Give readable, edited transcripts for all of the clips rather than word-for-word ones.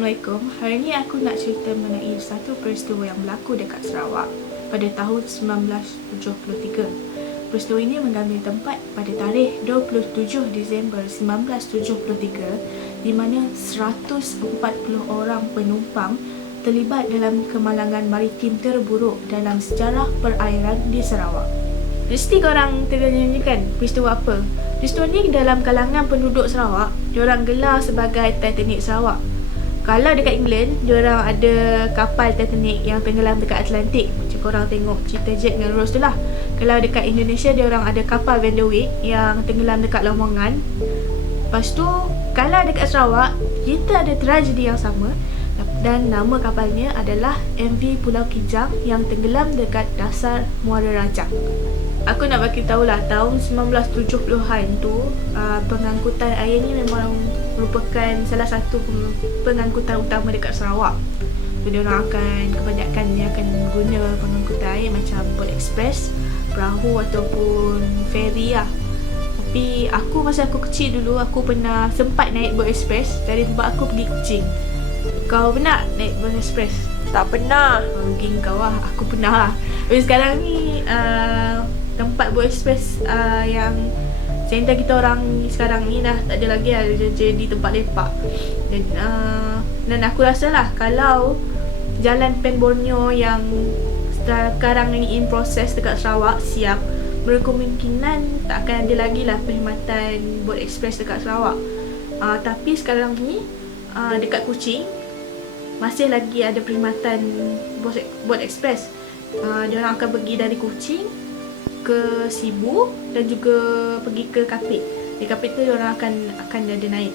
Assalamualaikum. Hari ni aku nak cerita mengenai satu peristiwa yang berlaku dekat Sarawak pada tahun 1973. Peristiwa ini mengambil tempat pada tarikh 27 Disember 1973 di mana 140 orang penumpang terlibat dalam kemalangan maritim terburuk dalam sejarah perairan di Sarawak. Mesti korang tertanya kan peristiwa apa? Peristiwa ni dalam kalangan penduduk Sarawak, diorang gelar sebagai Titanic Sarawak. Kalau dekat England, diorang ada kapal Titanic yang tenggelam dekat Atlantik. Macam korang tengok cerita Jack dan Rose tu lah. Kalau dekat Indonesia, diorang ada kapal Van der Weyck yang tenggelam dekat Lamongan. Lepas tu, kalau dekat Sarawak, kita ada tragedi yang sama. Dan nama kapalnya adalah MV Pulau Kijang yang tenggelam dekat dasar Muara Rajang. Aku nak bagi tahulah, tahun 1970-an tu pengangkutan air ni memang merupakan salah satu pengangkutan utama dekat Sarawak. So, kebanyakan dia akan guna pengangkutan air macam boat express, perahu ataupun ferry lah. Tapi masa aku kecil dulu, aku pernah sempat naik boat express dari tempat aku pergi Kuching. Kau pernah naik boat express? Tak pernah. Mungkin kau lah, aku pernah lah. Tapi sekarang ni tempat boat express yang center kita orang sekarang ni dah tak ada lagi lah, jadi tempat lepak. Dan aku rasa lah kalau jalan Pen Borneo yang sekarang ni in process dekat Sarawak siap, berkemungkinan tak akan ada lagi lah perkhidmatan boat express dekat Sarawak. Tapi sekarang ni dekat Kuching masih lagi ada perkhidmatan boat express. Diorang akan pergi dari Kuching ke Sibu dan juga pergi ke Kapit. Di Kapit tu diorang akan ada naik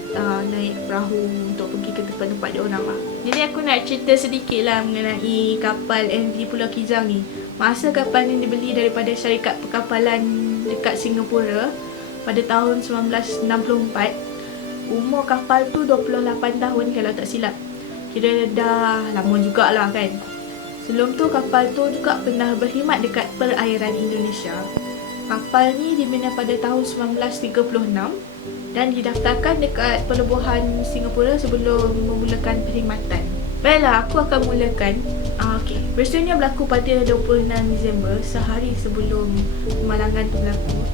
perahu untuk pergi ke tempat-tempat diorang lah. Jadi aku nak cerita sedikit lah mengenai kapal MV Pulau Kijang ni. Masa kapal ni dibeli daripada syarikat perkapalan dekat Singapura pada tahun 1964. Umur kapal tu 28 tahun kalau tak silap. Kira dah lama jugalah kan. Sebelum tu kapal tu juga pernah berkhidmat dekat perairan Indonesia. Kapal ni dibina pada tahun 1936 dan didaftarkan dekat pelebuhan Singapura sebelum memulakan perkhidmatan. Baiklah, aku akan mulakan. Peristiwanya berlaku pada 26 Disember, sehari sebelum kemalangan tu berlaku.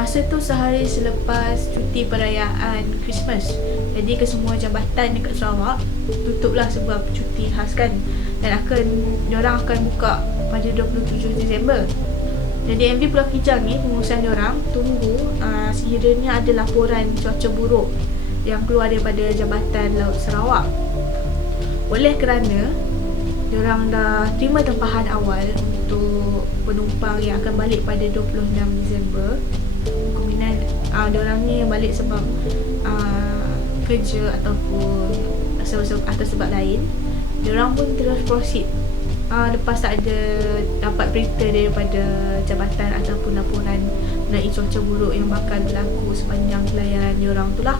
Masa tu sehari selepas cuti perayaan Christmas. Jadi kesemua jambatan dekat Sarawak tutuplah sebab cuti khas kan. Dan diorang akan buka pada 27 Disember. Jadi MV Pulau Kijang ni, pengurusan diorang tunggu sekiranya ada laporan cuaca buruk yang keluar daripada Jabatan Laut Sarawak. Oleh kerana diorang dah terima tempahan awal untuk penumpang yang akan balik pada 26 Disember. Kemungkinan diorang ni balik sebab kerja ataupun atas sebab lain. Diorang pun terus proceed lepas tak ada dapat berita daripada jabatan ataupun laporan mengenai cuaca buruk yang bakal berlaku sepanjang pelayaran diorang tu lah.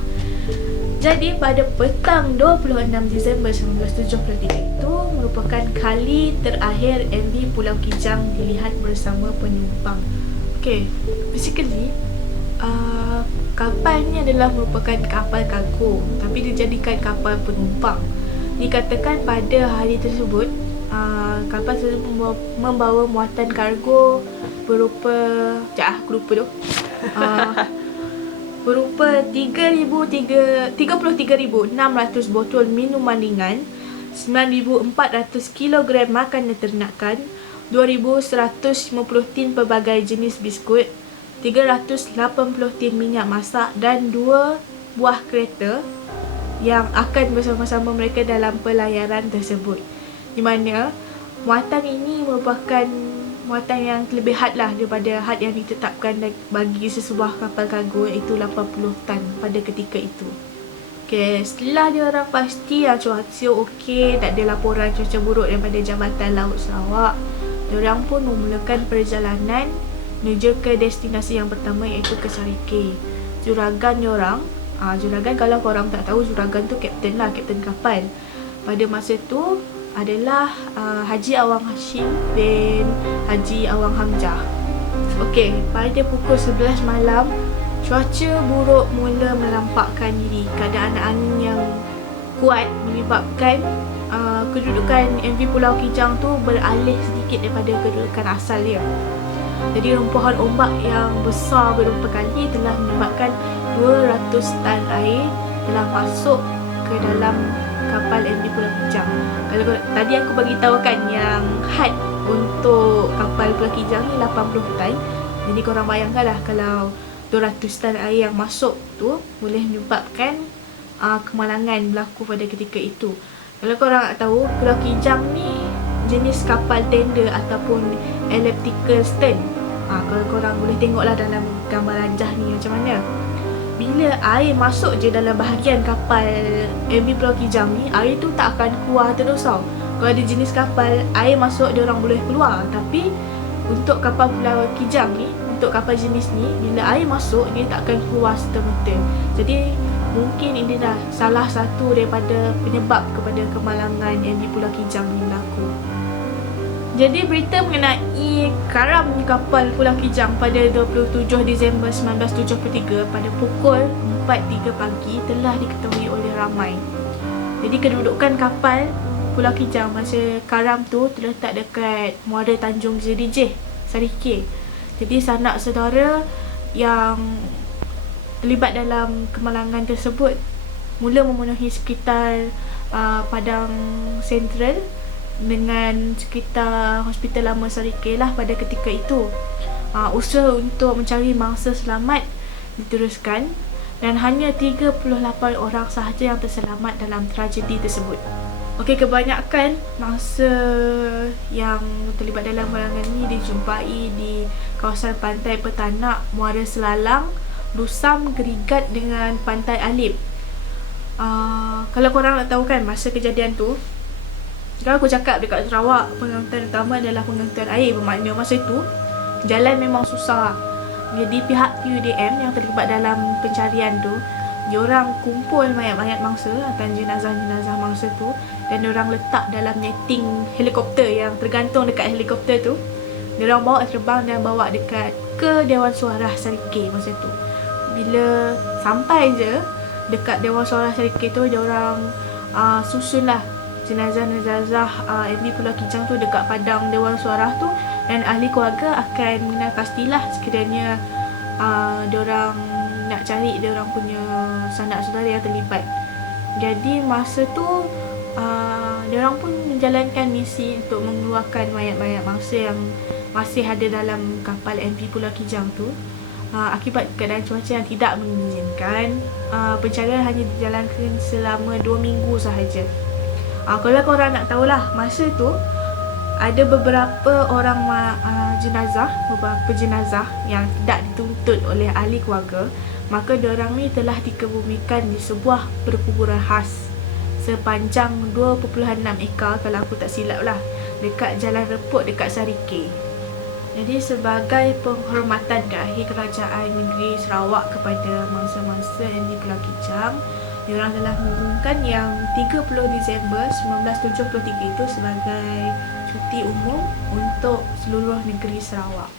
Jadi pada petang 26 Disember 1973 itu merupakan kali terakhir MV Pulau Kijang dilihat bersama penumpang. Basically kapal ni adalah merupakan kapal kargo tapi dijadikan kapal penumpang. Dikatakan pada hari tersebut kapal tersebut membawa muatan kargo berupa berupa 33,600 botol minuman ringan, 9,400 kg makanan ternakan, 2,150 tin pelbagai jenis biskut, 380 tin minyak masak dan 2 buah kereta yang akan bersama-sama mereka dalam pelayaran tersebut. Di mana muatan ini merupakan muatan yang lebih had lah daripada had yang ditetapkan bagi sesebuah kapal kargo, iaitu 80 tan pada ketika itu. Setelah diorang pasti cuaca okey, tak ada laporan cuaca buruk daripada Jabatan Laut Sarawak, diorang pun memulakan perjalanan menuju ke destinasi yang pertama, iaitu ke Sarike. Juragan diorang, juragan kalau korang tak tahu, juragan tu kapten lah, kapten kapal. Pada masa tu adalah Haji Awang Hashim bin Haji Awang Hamzah. Pada pukul 11 malam, cuaca buruk mula menampakkan diri. Keadaan angin yang kuat menyebabkan kedudukan MV Pulau Kijang tu beralih sedikit daripada kedudukan asal dia. Jadi rempuhan ombak yang besar beberapa kali telah menyebabkan 200 tan air telah masuk ke dalam kapal MV Pulau Kijang. Kalau tadi aku bagi tahu kan yang had untuk kapal Pulau Kijang ni 80 tan. Jadi korang bayangkanlah kalau 200 tan air yang masuk tu boleh menyebabkan kemalangan berlaku pada ketika itu. Kalau korang nak tahu, Pulau Kijang ni jenis kapal tender ataupun elliptical stern. Kalau korang boleh tengoklah dalam gambar rajah ni macam mana. Bila air masuk je dalam bahagian kapal MV Pulau Kijang ni, air tu tak akan keluar terus tau. Kalau ada jenis kapal, air masuk dia orang boleh keluar. Tapi untuk kapal Pulau Kijang ni, untuk kapal jenis ni, bila air masuk, dia tak akan keluar serta-merta. Jadi mungkin ini dah salah satu daripada penyebab kepada kemalangan yang di Pulau Kijang ni berlaku. Jadi berita mengenai karam kapal Pulau Kijang pada 27 Disember 1973 pada pukul 4.03 pagi telah diketahui oleh ramai. Jadi kedudukan kapal Pulau Kijang masa karam tu terletak dekat Muara Tanjung Jerijih, Sarike. Jadi sanak saudara yang terlibat dalam kemalangan tersebut mula memenuhi sekitar Padang Sentral dengan sekitar Hospital Lama Sarike lah pada ketika itu. Usaha untuk mencari mangsa selamat diteruskan dan hanya 38 orang sahaja yang terselamat dalam tragedi tersebut. Okey, kebanyakan mangsa yang terlibat dalam kemalangan ini dijumpai di kawasan pantai Petanak, Muara Selalang, Lusam, Gerigat dengan Pantai Alip. Kalau korang nak tahu kan masa kejadian tu, kalau aku cakap dekat Sarawak pengangkutan utama adalah pengangkutan air, bermakna masa itu jalan memang susah. Jadi pihak PUDM yang terlibat dalam pencarian tu, diorang kumpul mayat-mayat mangsa atau jenazah-jenazah mangsa tu dan diorang letak dalam netting helikopter yang tergantung dekat helikopter tu. Diorang bawa terbang dan bawa dekat ke Dewan Suara Sarike masa tu. Bila sampai je dekat Dewan Suara Sarike tu, diorang susunlah jenazah-jenazah MV Pulau Kijang tu dekat padang Dewan Suara tu dan ahli keluarga akan mengenal pastilah sekiranya diorang nak cari diorang punya sanak saudara yang terlibat. Jadi masa tu diorang pun menjalankan misi untuk mengeluarkan mayat-mayat mangsa yang masih ada dalam kapal MV Pulau Kijang tu. Akibat keadaan cuaca yang tidak mengizinkan, pencarian hanya dijalankan selama 2 minggu sahaja. Kalau korang nak tahulah, masa tu ada beberapa orang beberapa jenazah yang tidak dituntut oleh ahli keluarga, maka diorang ni telah dikebumikan di sebuah perkuburan khas sepanjang 2.6 ekar kalau aku tak silap lah, dekat Jalan Reput dekat Sarike. Jadi sebagai penghormatan ke akhir kerajaan negeri Sarawak kepada mangsa-mangsa yang di Pulau Kijang, diorang telah mengumumkan yang 30 Disember 1973 itu sebagai cuti umum untuk seluruh negeri Sarawak.